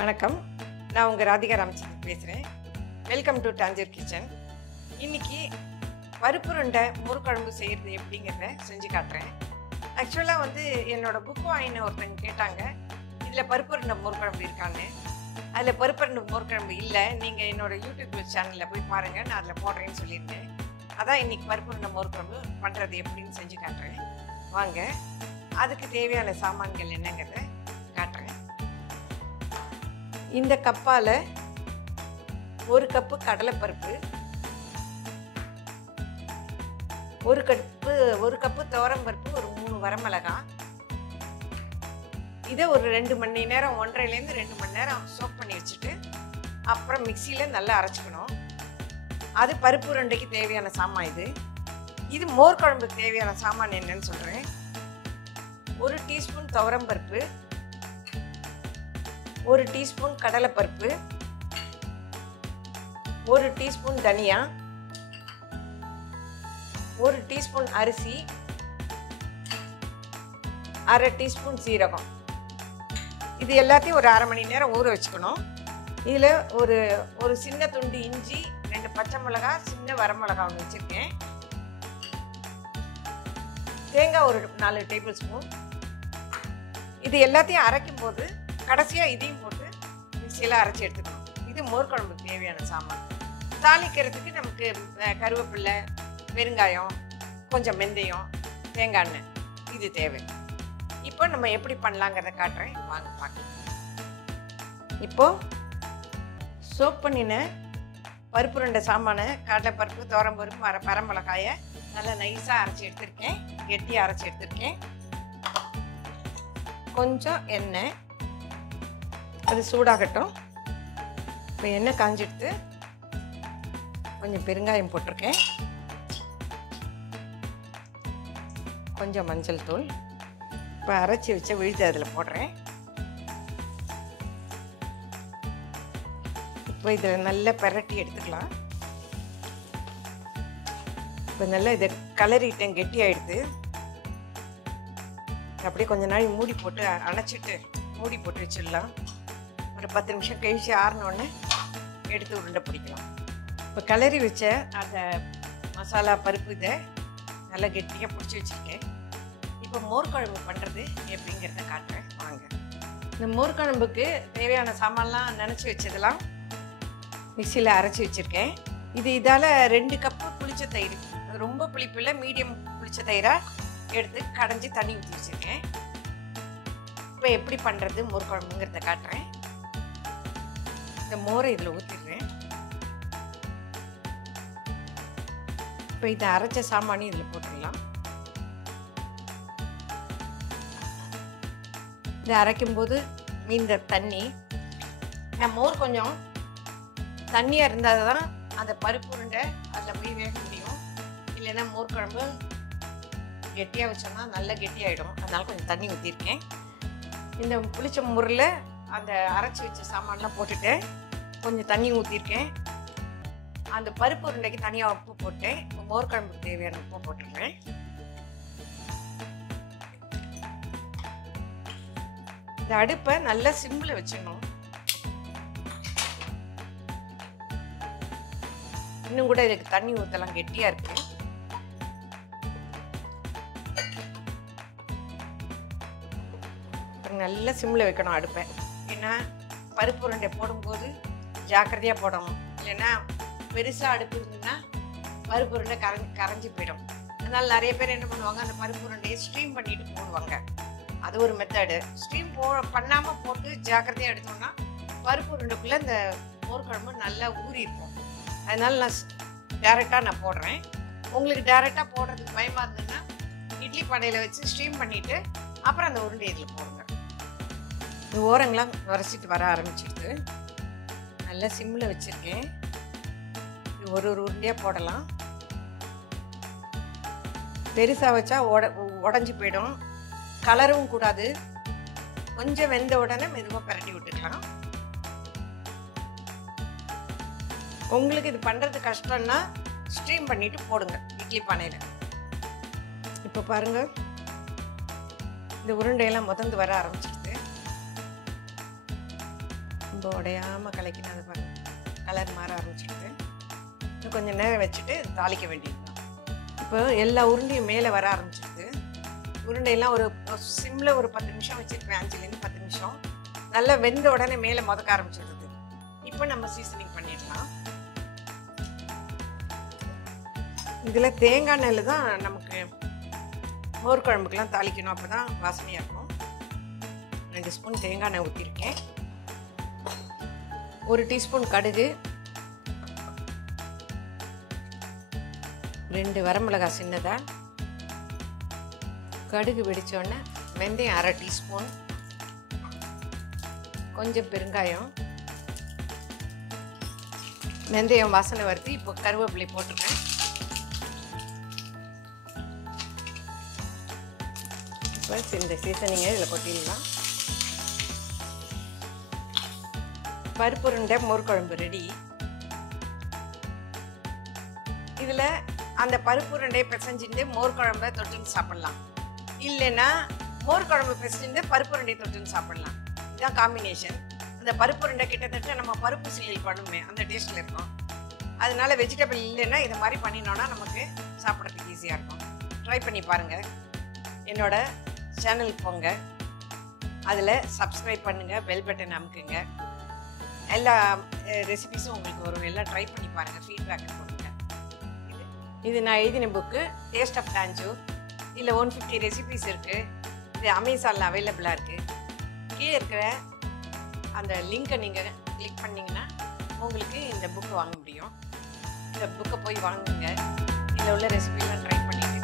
வணக்கம். நான் உங்கள் ராதிகா ராமச்சந்திரன் பேசுகிறேன். Welcome to Tanjore kitchen. இன்றைக்கி பருப்புருண்டை மோர் குழம்பு செய்கிறது எப்படிங்கிறத செஞ்சு காட்டுறேன். ஆக்சுவலாக என்னோடய புக்கு வாங்கின ஒருத்தங்க கேட்டாங்க, இதில் பருப்புருண்டை மோர் குழம்பு இருக்கான்னு. அதில் பருப்புருண்டை மோர் குழம்பு இல்லை, நீங்கள் என்னோடய யூடியூப் சேனலில் போய் பாருங்கள், நான் அதில் போடுறேன்னு சொல்லியிருந்தேன். அதான் இன்றைக்கி பருப்புருண்டை மோர் குழம்பு பண்ணுறது எப்படின்னு செஞ்சு காட்டுறேன். வாங்க, அதுக்கு தேவையான சாமான்கள் என்னங்கிறத காட்டுறேன். இந்த கப்பால் 1 கப்பு கடலைப்பருப்பு, 1 கப்பு துவரம்பருப்பு, ஒரு 3 வரமிளகாய். இதை ஒரு 2 மணி நேரம், 1.5லேருந்து 2 மணி நேரம் சோக் பண்ணி வச்சுட்டு அப்புறம் மிக்சியில் நல்லா அரைச்சிக்கணும். அது பருப்பு உருண்டைக்கு தேவையான சாமான். இது மோர் குழம்புக்கு தேவையான சாமான் என்னன்னு சொல்கிறேன். 1 டீஸ்பூன் துவரம்பருப்பு, 1 டீஸ்பூன் கடலைப்பருப்பு, 1 டீஸ்பூன் தனியா, 1 டீஸ்பூன் அரிசி, 1/2 டீஸ்பூன் சீரகம். இது எல்லாத்தையும் ஒரு 1/2 மணி நேரம் ஊற வச்சுக்கணும். இதில் ஒரு சின்ன துண்டு இஞ்சி, 2 பச்சை மிளகாய், சின்ன வரமிளகாய் ஒன்று வச்சுருக்கேன். தேங்காய் ஒரு 4 டேபிள் ஸ்பூன். இது எல்லாத்தையும் அரைக்கும் போது கடைசியாக இதையும் போட்டு மிக்சியில் அரைச்சி எடுத்துக்கணும். இது மோர் குழம்புக்கு தேவையான சாமான். தாளிக்கிறதுக்கு நமக்கு கருவேப்பிலை, பெருங்காயம், கொஞ்சம் வெந்தயம், தேங்காய் எண்ணெய் இது தேவை. இப்போ நம்ம எப்படி பண்ணலாங்கிறத காட்டுறேன், வாங்க பார்க்கலாம். இப்போது சோக் பண்ணின பருப்பு 2 சாமானை, கடலைப்பருப்பு, துவரம்பருப்பு, வரமிளகாயை நல்லா நைஸாக அரைச்சி எடுத்திருக்கேன், கெட்டியாக அரைச்சி எடுத்திருக்கேன். கொஞ்சம் எண்ணெய், அது சூடாகட்டும். இப்போ எண்ணெய் காஞ்சிடுத்து, கொஞ்சம் பெருங்காயம் போட்டிருக்கேன், கொஞ்சம் மஞ்சள் தூள். இப்போ அரைச்சி வச்ச விழுது அதில் போடுறேன். இப்போ இதில் நல்லா பரட்டி எடுத்துக்கலாம். இப்போ நல்லா இதை கலரிட்டேன், கெட்டியாகிடுது. அப்படியே கொஞ்ச நாள் மூடி போட்டு அணைச்சிட்டு மூடி போட்டு வச்சிடலாம். ஒரு 10 நிமிஷம் கழிச்சு ஆறினோடனே எடுத்து உருண்டை பிடிக்கலாம். இப்போ கிளறி வச்ச அந்த மசாலா பருப்பு இதை நல்லா கெட்டியாக பிடிச்சி வச்சுருக்கேன். இப்போ மோர் குழம்பு பண்ணுறது எப்படிங்கிறத காட்டுறேன், வாங்க. இந்த மோர் குழம்புக்கு தேவையான சாமான்லாம் நினச்சி வச்சதெல்லாம் மிக்சியில் அரைச்சி வச்சுருக்கேன். இதால் 2 கப்பு புளிச்ச தயிர், ரொம்ப புளிப்பில் மீடியம் புளிச்ச தயிராக எடுத்து கடைஞ்சி தண்ணி ஊற்றி வச்சுருக்கேன். இப்போ எப்படி பண்ணுறது மோர் குழம்புங்கிறத காட்டுறேன். இந்த மோரை இதில் ஊற்றிடுறேன். இப்போ இதை அரைச்ச சாமானி இதில் போட்டுடலாம். இதை அரைக்கும்போது மீந்த தண்ணி, மோர் கொஞ்சம் தண்ணியாக இருந்தால் தான் அந்த பருப்பு உருண்டை அதில் போய் வேக முடியும். இல்லைன்னா மோர் குழம்பு கெட்டியாக வச்சோம்னா நல்லா கெட்டியாகிடும். அதனால் கொஞ்சம் தண்ணி ஊற்றிருக்கேன். இந்த புளிச்ச மோரில் அந்த அரைச்சி வச்ச சாமான்லாம் போட்டுட்டு கொஞ்சம் தண்ணி ஊற்றிருக்கேன். அந்த பருப்பு உருண்டைக்கு தனியாக உப்பு போட்டேன். மோர் குழம்புக்கு தேவையான உப்பு போட்டுருக்கேன். இந்த அடுப்பை நல்லா சிம்மில் வச்சிடணும். இன்னும் கூட இதுக்கு தண்ணி ஊற்றலாம், கெட்டியாக இருக்கு. நல்லா சிம்மில் வைக்கணும் அடுப்பை. ஏன்னா பருப்பு உருண்டை போடும்போது ஜாக்கிரதையாக போடணும். இல்லைன்னா பெருசாக அடுப்பு இருந்ததுன்னா பருப்பு உருண்டை கரைஞ்சி போயிடும். அதனால் நிறைய பேர் என்ன பண்ணுவாங்க, அந்த பருப்பு உருண்டையை ஸ்ட்ரீம் பண்ணிட்டு போடுவாங்க. அது ஒரு மெத்தடு. ஸ்ட்ரீம் பண்ணாமல் போட்டு ஜாக்கிரதையாக எடுத்தோம்னா பருப்பு உருண்டைக்குள்ளே இந்த மோர் குழம்பு நல்லா ஊறி இருக்கும். அதனால் நான் டேரெக்டாக போடுறேன். உங்களுக்கு டேரெக்டாக போடுறதுக்கு பயமாக இருந்ததுன்னா இட்லி பானையில் வச்சு ஸ்ட்ரீம் பண்ணிவிட்டு அப்புறம் அந்த உருண்டை இதில் போடுங்க. இந்த ஓரங்களாம் வரைச்சிட்டு வர ஆரம்பிச்சிடுது. நல்லா சிம்மில் வச்சுருக்கேன். இது ஒரு உருண்டையாக போடலாம். பெருசாக வச்சா உடஞ்சி போயிடும். கலரும் கூடாது. கொஞ்சம் வெந்த உடனே மெதுவாக பரட்டி விட்டுக்கலாம். உங்களுக்கு இது பண்ணுறது கஷ்டம்னா ஸ்ட்ரீம் பண்ணிவிட்டு போடுங்க இட்லி பானையில். இப்போ பாருங்கள், இந்த உருண்டையெல்லாம் முதந்து வர ஆரம்பிச்சிடுது. ரொம்ப உடையாமல் கலக்கினா அது பாருங்க கலர் மாற ஆரம்பிச்சிருக்கு. இன்னும் கொஞ்சம் நேரம் வச்சுட்டு தாளிக்க வேண்டியது தான். இப்போ எல்லா உருண்டையும் மேலே வர ஆரம்பிச்சிருக்கு. உருண்டையெல்லாம் ஒரு சிம்மில் ஒரு 10 நிமிஷம் வச்சுருப்பேன், 5லேருந்து 10 நிமிஷம். நல்லா வெந்த உடனே மேலே முதக்க ஆரம்பிச்சிருக்குது. இப்போ நம்ம சீசனிங் பண்ணிடலாம். இதில் தேங்காய் நெல் தான் நமக்கு மோர் குழம்புக்கெலாம் தாளிக்கணும், அப்போ தான் வாசனையாக இருக்கும். 2 ஸ்பூன் தேங்காய் எண்ணெய் ஊற்றிருக்கேன். 1 டீஸ்பூன் கடுகு, 2 வரமிளகாய் சின்னதாக. கடுகு வெடித்தோடனே வெந்தயம் 1/2 டீஸ்பூன், கொஞ்சம் பெருங்காயம், வெந்தயம் வாசனை வருது. இப்போ கருவேப்பிலை போட்டுருக்கேன். இப்போ இந்த சீசனிங்கை இதில் கொட்டிடலாம். பருப்பு உருண்டை மோர் குழம்பு ரெடி. இதில் அந்த பருப்பு உருண்டையை பிசைஞ்சிட்டு மோர் குழம்பை தொட்டுன்னு சாப்பிட்லாம், இல்லைன்னா மோர் குழம்பு பிசைஞ்சிட்டு பருப்பு உருண்டையை தொட்டுன்னு சாப்பிட்லாம். இதுதான் காம்பினேஷன். அந்த பருப்பு உருண்டை கிட்டத்தட்ட நம்ம பருப்பு சீரியல் பண்ணுமே அந்த டேஸ்ட்டில் இருக்கும். அதனால வெஜிடபிள் இல்லைன்னா இதை மாதிரி பண்ணினோன்னா நமக்கு சாப்பிட்றதுக்கு ஈஸியாக இருக்கும். ட்ரை பண்ணி பாருங்கள். என்னோட சேனலுக்கு போங்க, அதில் சப்ஸ்கிரைப் பண்ணுங்கள், பெல் பட்டன் அமுக்குங்க. எல்லா ரெசிபிஸும் உங்களுக்கு வரும். எல்லாம் ட்ரை பண்ணி பாருங்கள், ஃபீட்பேக் கொடுங்க. இது நான் எழுதின புக்கு டேஸ்ட் ஆஃப் டாஞ்சூர். இதில் 150 ரெசிபிஸ் இருக்குது. இது அமேசானில் அவைலபிளாக இருக்குது. கீழே இருக்கிற அந்த லிங்கை நீங்கள் கிளிக் பண்ணிங்கன்னா உங்களுக்கு இந்த புக்கு வாங்க முடியும். இந்த புக்கை போய் வாங்குங்க. இதில் உள்ள ரெசிபிலாம் ட்ரை பண்ணிட்டு